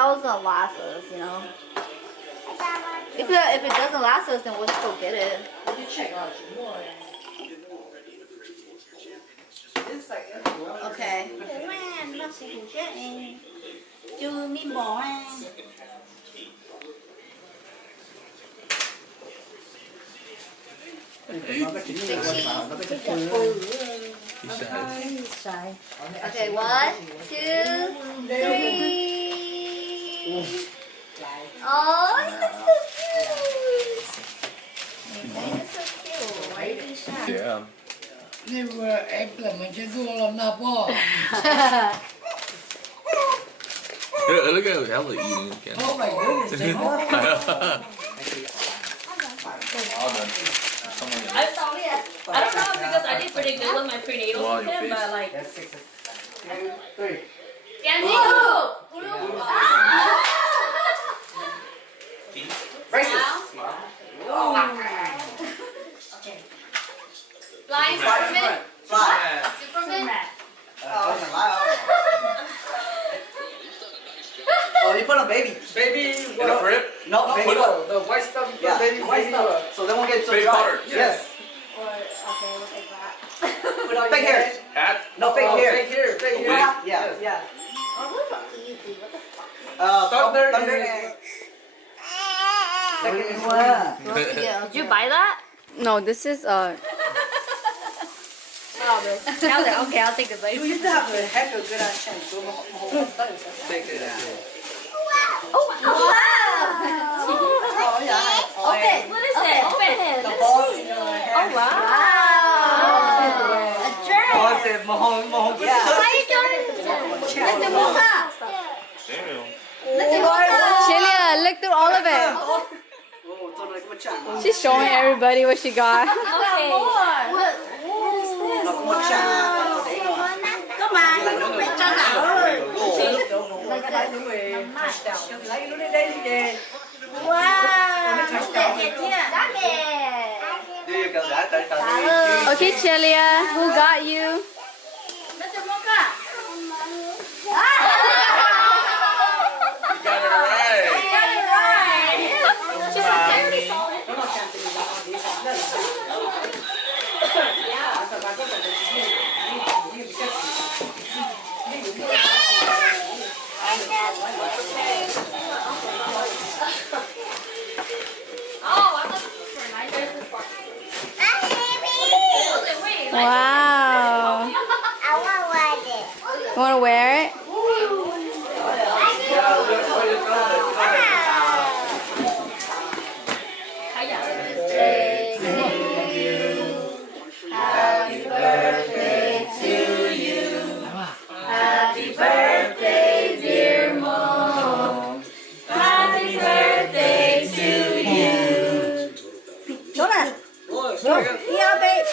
doesn't last us, you know. If it doesn't last us, then we'll just go get it. Okay. He's shy. Okay, 1, 2, 3. Oh, that's so cute. That's so cute. Why are you being shy? Yeah. Look at Ella eating again. Oh my goodness, I'm sorry. I don't know because I did predict it was my prenatal Wow, system, your but like. 2, 3. Racist. Okay. Flying Superman. Fly. Superman. Oh, you put a baby. Baby, In the crib? No, baby. the white stuff. You put Yeah, baby, white stuff. So they won't get so Baby dry. powder. Yes. Okay, we'll take that. Put on fake hair. Hat? No fake hair. Fake hair. Fake hair. Yeah. Yeah. Oh, those are easy. What the fuck? Thunder. Thunder and second one. Did you buy that? No, this is Now that okay, I'll take the You bite. used to have a heck of good chance. Take it. Oh, wow! Oh, yeah. Open. What is that? Open. The balls in your hair. Wow! A dress! Oh, it's a Mahone. Yeah. How you doing? Lick the mocha! Damn. Lick the mocha! Chilia, look through all of it. Oh, it's on like mucha. She's showing everybody what she got. Okay. What is this? No, mucha. Come on! Make cho Wow! There you go. That. Okay, Chilia, who got you? Lick the mocha! You got it right. Wow. You want to wear it? Happy birthday to you. Happy birthday, dear mom. Happy birthday to you. Jonah. Yeah, babe.